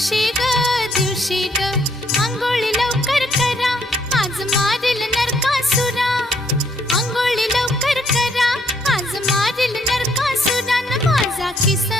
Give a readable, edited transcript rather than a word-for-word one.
दिवशी ग आंघोळी लवकर करा, आज मारील नरकासुरा. आंघोळी लवकर करा, आज मारील नरकासुरा. न माझा किसन